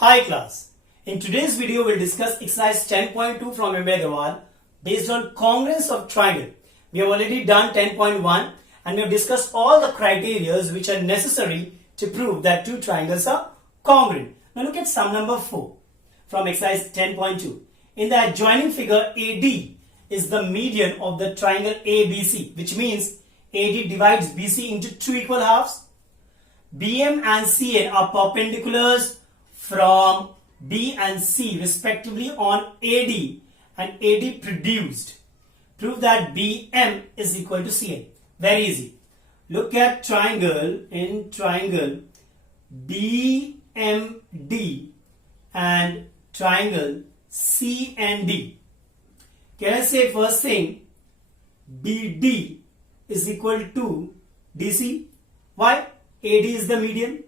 Hi class. In today's video, we'll discuss exercise 10.2 from M L AGGARWAL based on congruence of triangle. We have already done 10.1 and we have discussed all the criteria which are necessary to prove that two triangles are congruent. Now look at sum number 4 from exercise 10.2. In the adjoining figure, AD is the median of the triangle ABC, which means AD divides BC into two equal halves. BM and CN are perpendiculars from B and C respectively on AD and AD produced. Prove that BM is equal to CN. Very easy. Look at triangle BMD and triangle CND. Can I say first thing BD is equal to DC? Why? AD is the median.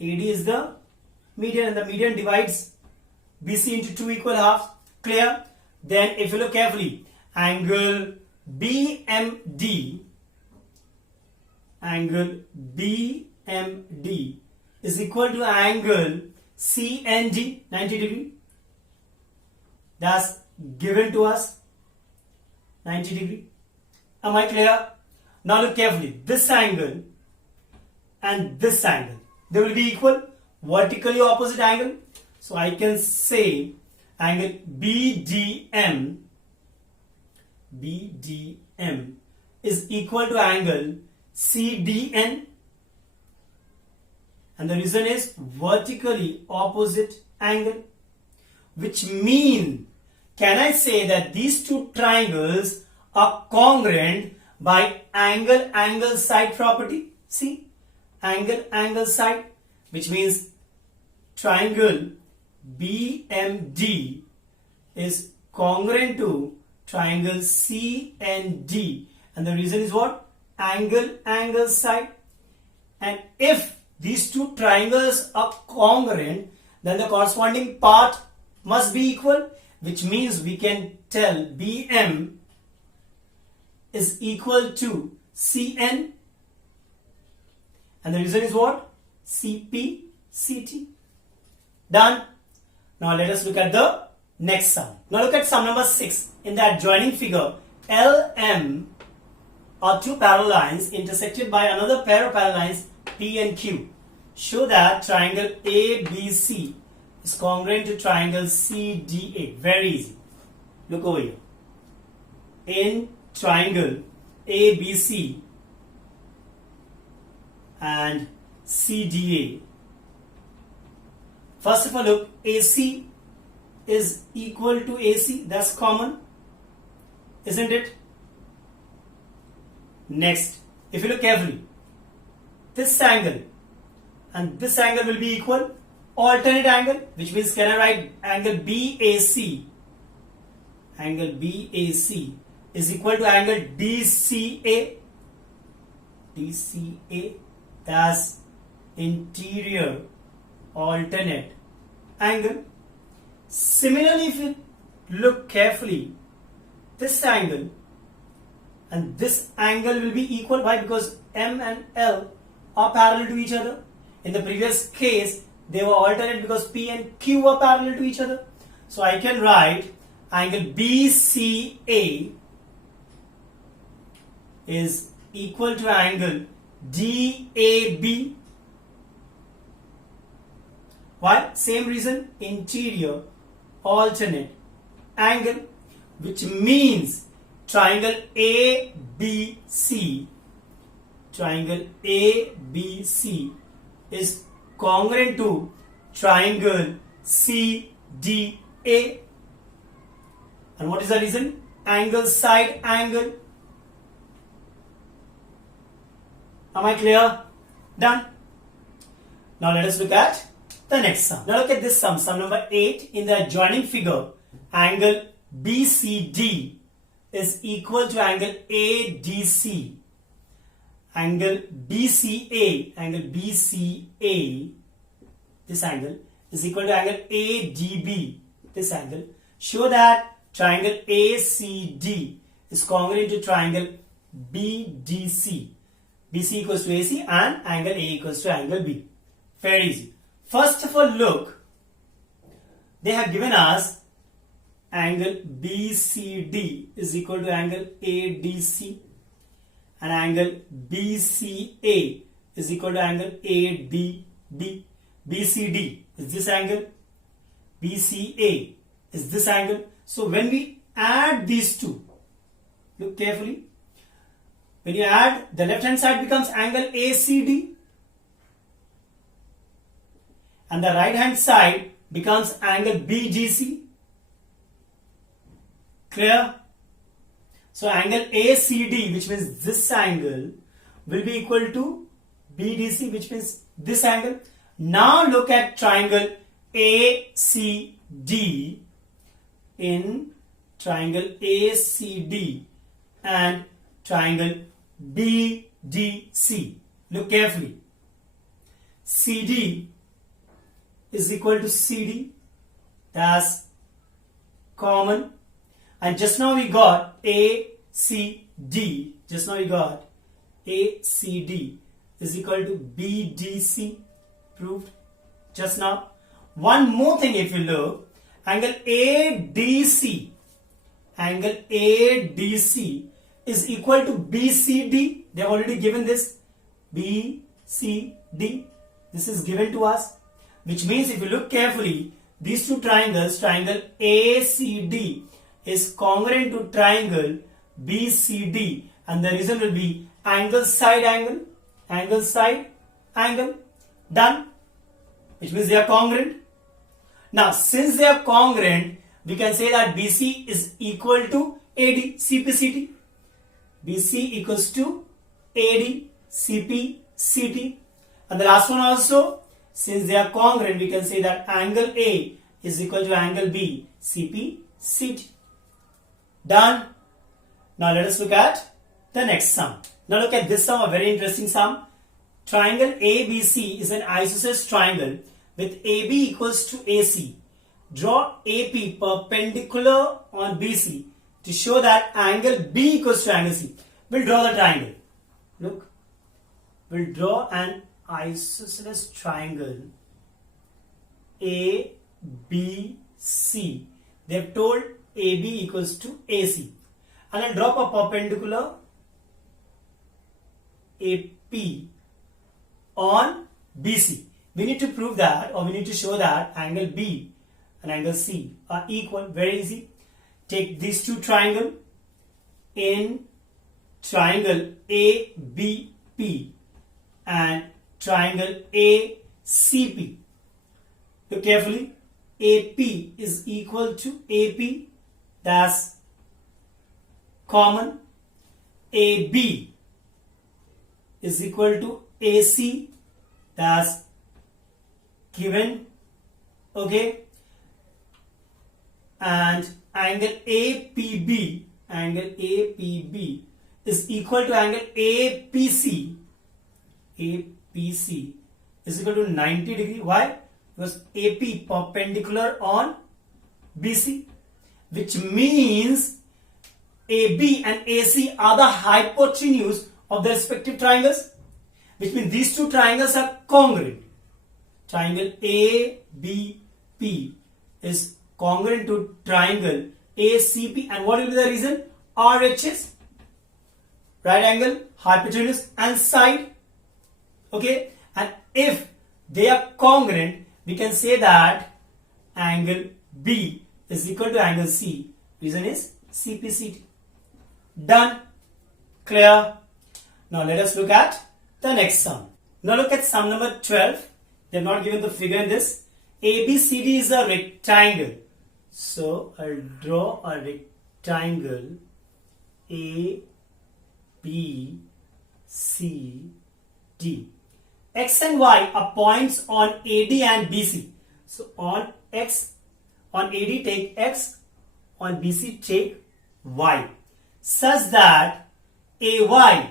AD is the median and the median divides BC into two equal halves. Clear? Then if you look carefully, angle BMD is equal to angle CND 90 degree. That's given to us 90 degree. Am I clear? Now look carefully. This angle and this angle, they will be equal, vertically opposite angle. So I can say angle BDM is equal to angle CDN, and the reason is vertically opposite angle, which means, can I say that these two triangles are congruent by angle side property? See, angle side, which means triangle BMD is congruent to triangle CND, and the reason is what? Angle side. And if these two triangles are congruent, then the corresponding part must be equal, which means we can tell BM is equal to CN, and the reason is what? CT. Done. Now let us look at the next sum. Now look at sum number 6. In the adjoining figure, LM are two parallel lines intersected by another pair of parallel lines P and Q. Show that triangle ABC is congruent to triangle CDA. Very easy. Look over here. In triangle ABC and CDA, first of all, look, AC is equal to AC. That's common, isn't it? Next, if you look carefully, this angle and this angle will be equal, alternate angle, which means can I write angle BAC? Angle BAC is equal to angle DCA. That's interior alternate angle. Similarly, if you look carefully, this angle and this angle will be equal. Why? Because M and L are parallel to each other. In the previous case, they were alternate because P and Q were parallel to each other. So I can write angle BCA is equal to angle DAB. Why? Same reason, interior alternate angle, which means triangle ABC is congruent to triangle CDA. And what is the reason? Angle side angle. Am I clear? Done. Now let us look at the next sum. Now look at this sum number 8. In the adjoining figure, angle BCD is equal to angle ADC. Angle BCA, this angle is equal to angle ADB, this angle. Show that triangle ACD is congruent to triangle BDC. BC equals to AC and angle A equals to angle B. Very easy. First of all, look, they have given us angle BCD is equal to angle ADC, and angle BCA is equal to angle ADB. BCD is this angle, BCA is this angle. So when we add these two, look carefully, when you add, the left hand side becomes angle ACD and the right hand side becomes angle BGC. Clear? So angle ACD, which means this angle, will be equal to BDC, which means this angle. Now look at triangle ACD, in triangle ACD and triangle BDC. Look carefully. CD is equal to CD. That's common. And just now we got ACD. Just now we got ACD is equal to BDC. Proved just now. One more thing, if you look, angle ADC is equal to BCD. They have already given this BCD. This is given to us, which means if you look carefully, these two triangles, triangle ACD is congruent to triangle BCD, and the reason will be angle side angle, angle side angle. Done. Which means they are congruent. Now, since they are congruent, we can say that BC is equal to AD CPCT. BC equals to AD CPCT. And the last one also, since they are congruent, we can say that angle A is equal to angle B CPCT. Done. Now let us look at the next sum. Now look at this sum, a very interesting sum. Triangle ABC is an isosceles triangle with AB equals to AC. Draw AP perpendicular on BC to show that angle B equals to angle C. We'll draw the triangle. Look, we'll draw an isosceles triangle ABC. They have told AB equals to AC. And I'll drop a perpendicular AP on BC. We need to prove that, or we need to show that angle B and angle C are equal. Very easy. Take these two triangles. In triangle ABP and triangle ACP. Look carefully. AP is equal to AP. That's common. AB is equal to AC. That's given. Okay. And angle APB is equal to angle APC. APC is equal to 90 degree. Why? Because AP perpendicular on BC, which means AB and AC are the hypotenuse of the respective triangles, which means these two triangles are congruent. Triangle ABP is congruent to triangle ACP, and what will be the reason? RHS, right angle, hypotenuse and side. Okay, and if they are congruent, we can say that angle B is equal to angle C. Reason is CPCT. Done. Clear? Now let us look at the next sum. Now look at sum number 12. They have not given the figure in this. ABCD is a rectangle. So I'll draw a rectangle ABCD. X and Y are points on AD and BC. So on AD take X, on BC take Y, such that AY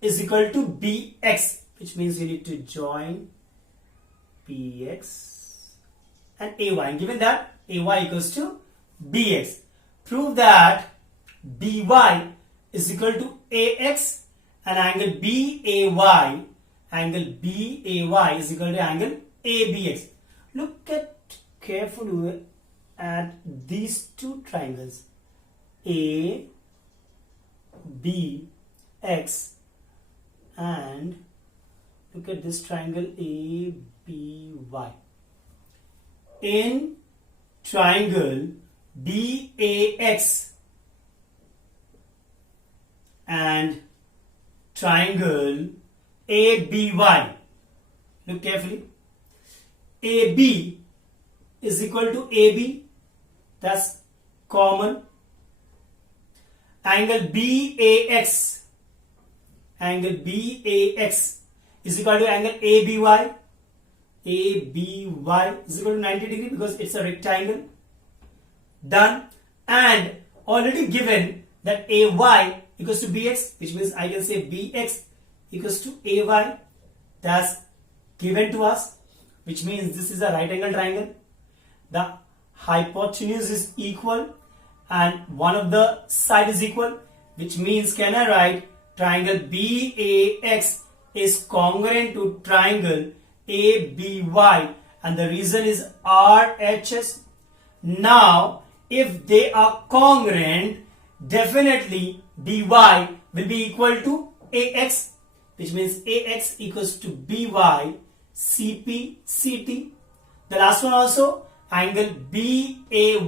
is equal to BX, which means you need to join BX and AY. And given that AY equals to BX, prove that BY is equal to AX and angle BAY is equal to angle ABX. Look at carefully at these two triangles, ABX, and look at this triangle ABY. In triangle BAX and triangle ABY, look carefully. AB is equal to AB, that's common. Angle BAX is equal to angle ABY. ABY is equal to 90 degree because it's a rectangle. Done. And already given that AY equals to BX, which means I can say BX equals to AY. That's given to us, which means this is a right angle triangle. The hypotenuse is equal and one of the side is equal, which means can I write triangle BAX is congruent to triangle ABY, and the reason is RHS. Now if they are congruent, definitely BY will be equal to AX, which means AX equals to BY CP CT. The last one also, angle BAY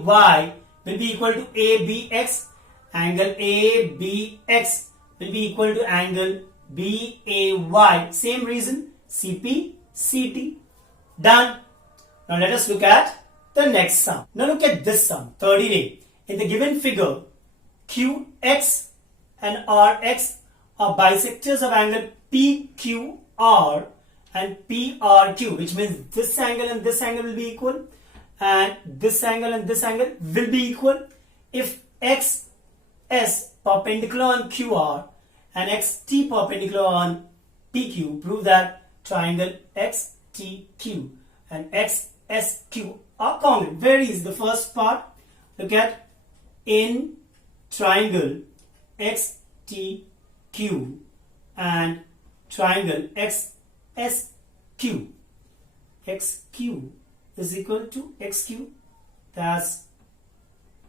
will be equal to ABX. Angle ABX will be equal to angle BAY. Same reason, CP CT. Done. Now let us look at the next sum. Now look at this sum, 13A. In the given figure, QX and RX are bisectors of angle PQR and PRQ, which means this angle and this angle will be equal, and this angle and this angle will be equal. If XS perpendicular on QR and XT perpendicular on PQ, prove that triangle XTQ and XSQ are congruent. Very easy. The first part, look at in triangle XTQ and triangle XSQ. XQ is equal to XQ. That's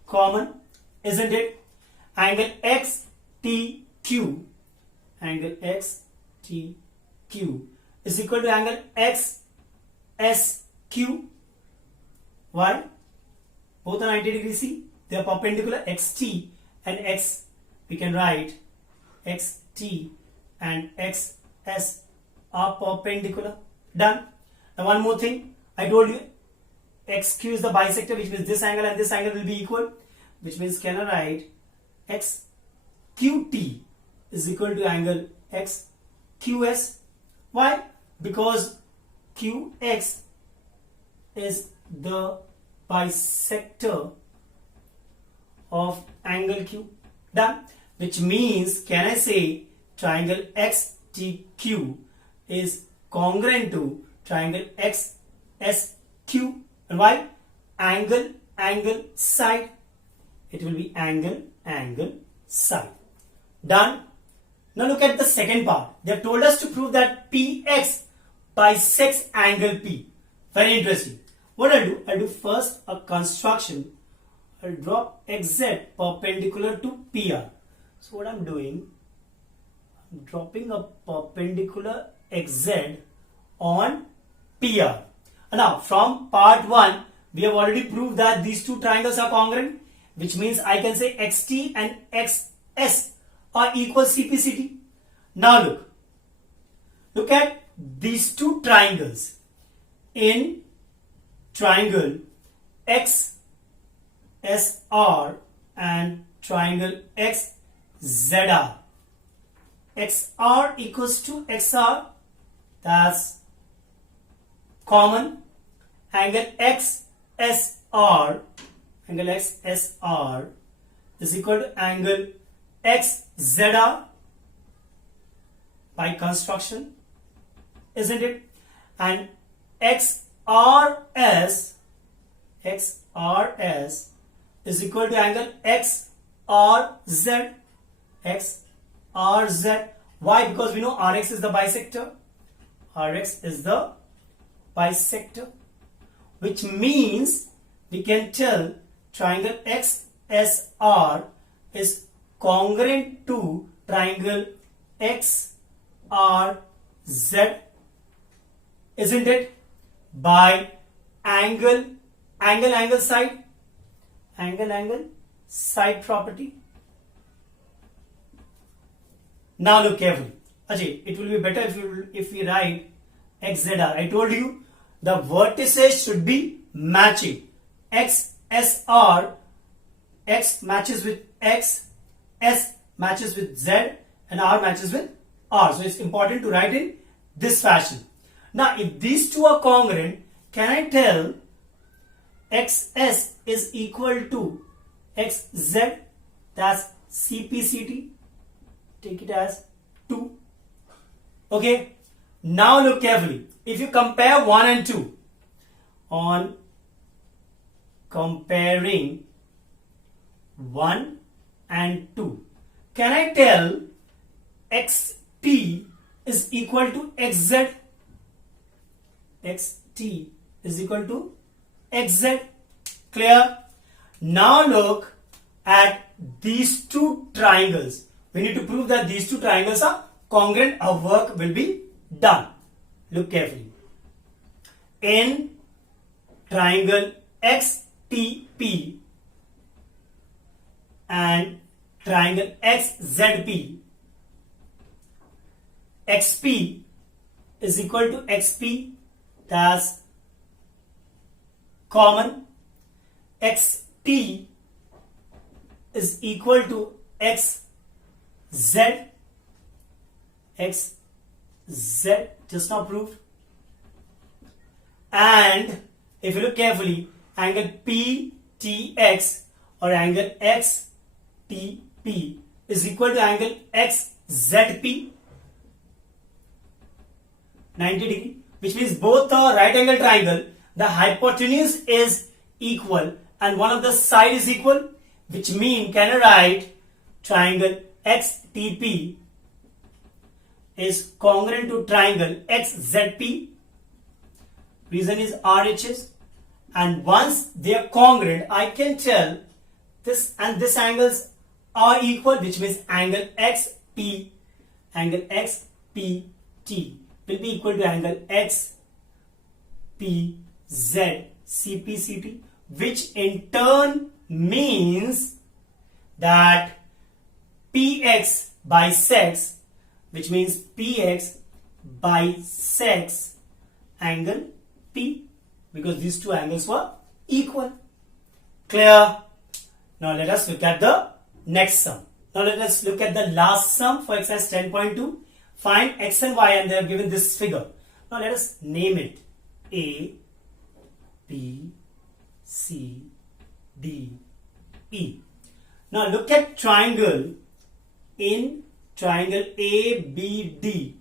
common, isn't it? Angle XTQ, angle XTQ is equal to angle XSQ. Why? Both are 90 degrees. See, they are perpendicular. XT and X, we can write XT and XS are perpendicular. Done. Now one more thing, I told you XQ is the bisector, which means this angle and this angle will be equal, which means can I write XQT is equal to angle XQS. Why? Because QX is the bisector of angle Q. Done. Which means can I say triangle XTQ is congruent to triangle XSQ. And why? Angle, angle, side. It will be angle, angle, side. Done. Now look at the second part. They have told us to prove that PX bisects angle P. Very interesting. What I'll do? I'll do first a construction. I'll drop XZ perpendicular to PR. So what I'm doing, I'm dropping a perpendicular XZ on PR. Now from part 1, we have already proved that these two triangles are congruent, which means I can say XT and XS are equal CPCT. Now look at these two triangles. In triangle XSR and triangle XZR, XR equals to XR, that's common. Angle XSR is equal to angle XZR by construction, isn't it? And XRS is equal to angle XRZ. XRZ. Why? Because we know RX is the bisector. RX is the bisector, which means we can tell triangle XSR is congruent to triangle XRZ, isn't it? By angle side property. Now look carefully. Ajay, it will be better if we write XZR. I told you the vertices should be matching. XSR, X matches with X, S matches with Z, and R matches with R. So it's important to write in this fashion. Now if these two are congruent, can I tell XS is equal to XZ? That's CPCT. Take it as 2. Okay. Now look carefully. If you compare 1 and 2, on comparing 1 and 2, can I tell XT is equal to XZ? XT is equal to XZ. Clear? Now look at these two triangles. We need to prove that these two triangles are congruent. Our work will be done. Look carefully. In triangle XTP and triangle XZP, XP is equal to XP, that's common. XT is equal to XZ. XZ just now proved. And if you look carefully, angle PTX or angle XTP is equal to angle XZP, 90 degree, which means both are right angle triangle. The hypotenuse is equal and one of the side is equal, which means can I write triangle XTP is congruent to triangle XZP. Reason is RHS, and once they are congruent, I can tell this and this angles are equal, which means angle XPT will be equal to angle XPZ CPCT, which in turn means that PX bisects, which means PX bisects angle P, because these two angles were equal. Clear? Now let us look at the next sum. Now let us look at the last sum for exercise 10.2. Find x and y, and they have given this figure. Now let us name it A, B, C, D, E. Now look at triangle. In triangle ABD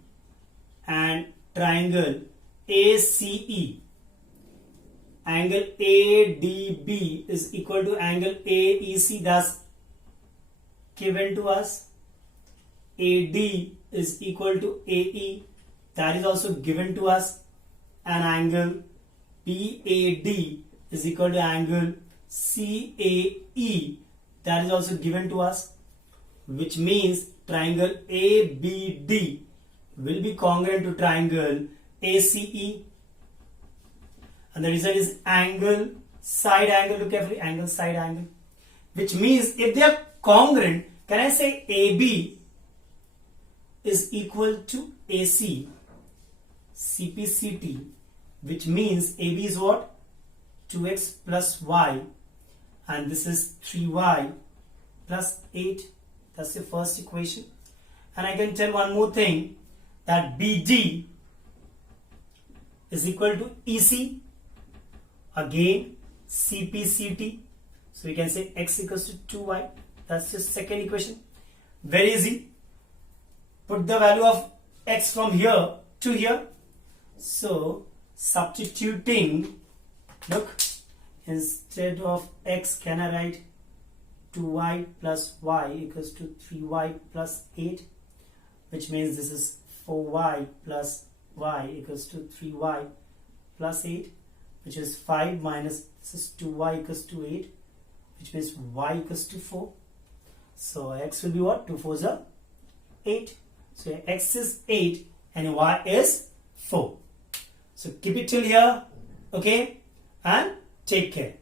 and triangle ACE, angle ADB is equal to angle AEC, that's given to us. AD is equal to AE, that is also given to us. And angle BAD is equal to angle CAE, that is also given to us, which means triangle ABD will be congruent to triangle ACE, and the result is angle side angle. Look carefully, angle side angle, which means if they are congruent, can I say AB is equal to AC CPCT, which means AB is what? 2x plus y, and this is 3y plus 8. That's the first equation. And I can tell one more thing, that BD is equal to EC, again CPCT, so we can say x equals to 2y. That's the second equation. Very easy. Put the value of x from here to here. So substituting, look, instead of x, can I write 2y plus y equals to 3y plus 8, which means this is 4y plus y equals to 3y plus 8, which is 5 minus this is 2y equals to 8, which means y equals to 4. So x will be what? 2 4s are 8. So x is 8 and y is 4. So keep it till here, okay, and take care.